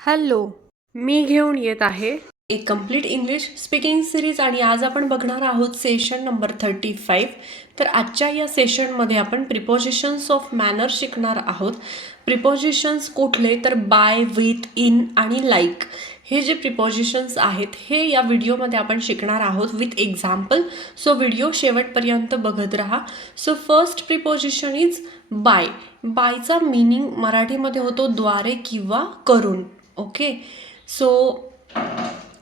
Hello, मी घेऊन येत आहे एक कम्प्लीट इंग्लिश स्पीकिंग सिरीज आणि आज आपण बघणार आहोत सेशन नंबर 35. तर आजच्या या सेशनमध्ये आपण प्रिपोजिशन्स ऑफ मॅनर शिकणार आहोत. प्रिपोजिशन्स कुठले तर बाय, विथ, इन आणि लाईक हे जे प्रिपोजिशन्स आहेत हे या व्हिडिओमध्ये आपण शिकणार आहोत विथ एक्झाम्पल. सो व्हिडिओ शेवटपर्यंत बघत राहा. So first preposition is by. बायचा मीनिंग मराठीमध्ये होतो द्वारे किंवा करून. ओके, सो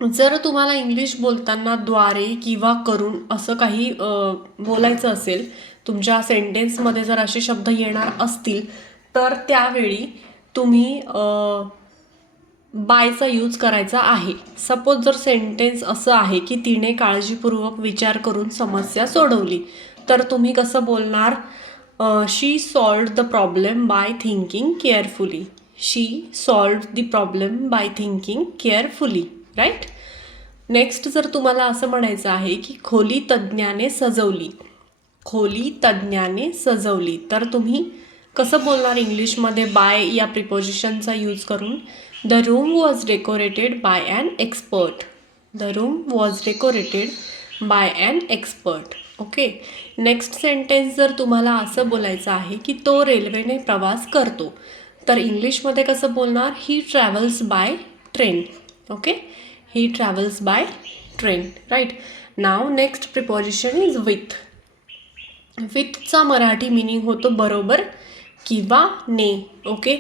जर तुम्हाला इंग्लिश बोलताना द्वारे किंवा करून असं काही बोलायचं असेल, तुमच्या सेंटेन्समध्ये जर असे शब्द येणार असतील तर त्यावेळी तुम्ही बायचा यूज करायचा आहे. सपोज जर सेंटेन्स असं आहे की तिने काळजीपूर्वक विचार करून समस्या सोडवली, तर तुम्ही कसं बोलणार? She solved the problem by thinking carefully. She solved the problem by thinking carefully, right? Next जर तुम्हाला असं म्हणायचं आहे की खोली तज्ज्ञाने सजवली, खोली तज्ज्ञाने सजवली, तर तुम्ही कसं बोलणार इंग्लिशमध्ये बाय या प्रिपोजिशनचा यूज करून? The room was decorated by an expert. The room was decorated by an expert. Okay, next sentence जर तुम्हाला असं बोलायचं आहे की तो रेल्वेने प्रवास करतो, तर इंग्लिशमध्ये कसं बोलणार? He travels by train. Okay, he travels by train, right? Now next preposition is with. विथचा मराठी मिनिंग होतो बरोबर किंवा ने. ओके,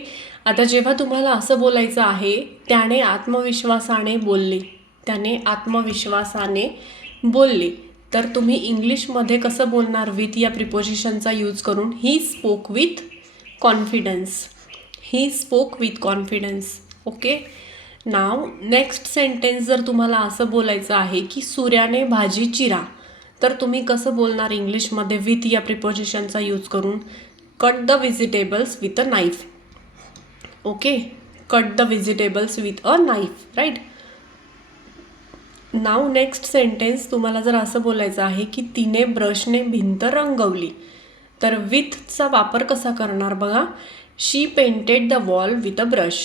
आता जेव्हा तुम्हाला असं बोलायचं आहे त्याने आत्मविश्वासाने बोलले, त्याने आत्मविश्वासाने बोलले, तर तुम्ही इंग्लिशमध्ये कसं बोलणार विथ या प्रिपोजिशनचा यूज करून? He spoke with confidence. He spoke with confidence. Okay, now next sentence जर तुम्हाला असं बोलायचं आहे की सूर्याने भाजी चिरा, तर तुम्ही कसं बोलणार इंग्लिशमध्ये विथ या प्रिपोजिशनचा यूज करून? Cut the vegetables with a knife. Okay, cut the vegetables with a knife, right? Now next sentence तुम्हाला जर असं बोलायचं आहे की तिने ब्रशने भिंत रंगवली, तर विथचा वापर कसा करणार बघा? She painted the wall with a brush.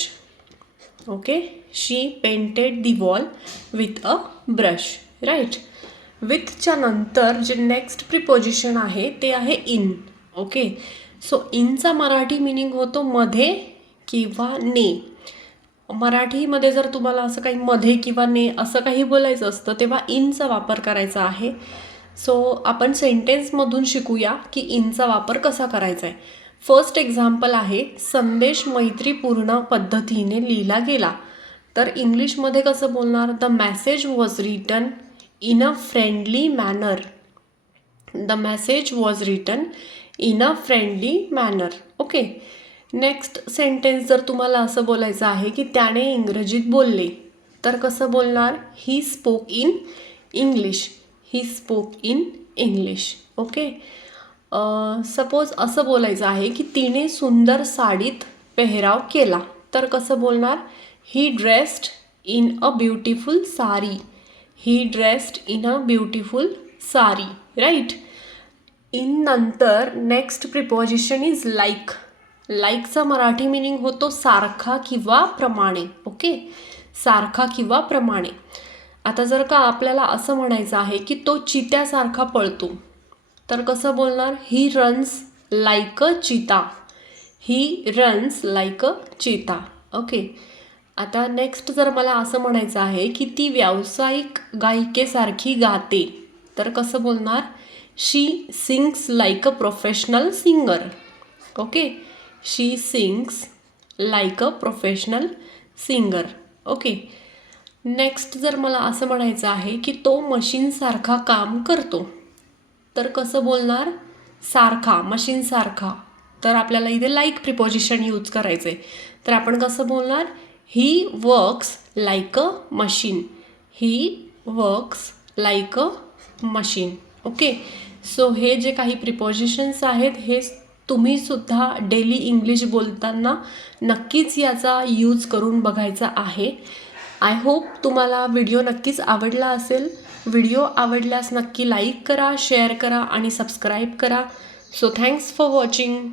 Okay, she painted the wall with a brush, right? विथच्या नंतर जे नेक्स्ट प्रिपोजिशन आहे ते आहे इन. ओके, सो इनचा मराठी मिनिंग होतो मध्ये किंवा ने. मराठीमध्ये जर तुम्हाला असं काही मध्ये किंवा ने असं काही बोलायचं असतं तेव्हा इनचा वापर करायचा आहे. सो आपण सेंटेन्समधून शिकूया की इनचा वापर कसा करायचा आहे. फर्स्ट एक्झाम्पल आहे संदेश मैत्रीपूर्ण पद्धतीने लिहिला गेला, तर इंग्लिशमध्ये कसं बोलणार? The message was written in a friendly manner. The message was written in a friendly manner. Okay, next sentence जर तुम्हाला असं बोलायचं आहे की त्याने इंग्रजीत बोलले, तर कसं बोलणार? He spoke in English. He spoke in English. Okay, suppose असं बोलायचं आहे की तिने सुंदर साडीत पेहराव केला, तर कसं बोलणार? He dressed in a beautiful sari. He dressed in a beautiful sari, right? In नंतर नेक्स्ट प्रिपोजिशन इज लाईक. लाईकचा मराठी मिनिंग होतो सारखा किंवा प्रमाणे. ओके, सारखा किंवा प्रमाणे. आता जर का आपल्याला असं म्हणायचं आहे की तो चित्यासारखा पळतो, तर कसं बोलणार? ही रन्स लाईक अ चिता. ही रन्स लाईक अ चिता. ओके, आता नेक्स्ट जर मला असं म्हणायचं आहे की ती व्यावसायिक गायिकेसारखी गाते, तर कसं बोलणार? She sings like a professional singer. Okay, she sings like a professional singer. Okay, next जर मला असं म्हणायचं आहे की तो मशीनसारखा काम करतो, तर कसं बोलणार? सारखा, मशीनसारखा. तर आपल्याला इथे लाईक प्रिपोजिशन यूज करायचं आहे, तर आपण कसं बोलणार? He works like a machine. He works like a machine. Okay, so हे जे काही प्रिपोजिशन्स आहेत हे तुम्ही सुद्धा डेली इंग्लिश बोलताना नक्कीच याचा यूज करून बघायचा आहे. आय होप तुम्हाला व्हिडिओ नक्कीच आवडला असेल. व्हिडिओ आवडल्यास नक्की लाईक करा, शेअर करा आणि सबस्क्राईब करा. So thanks for watching.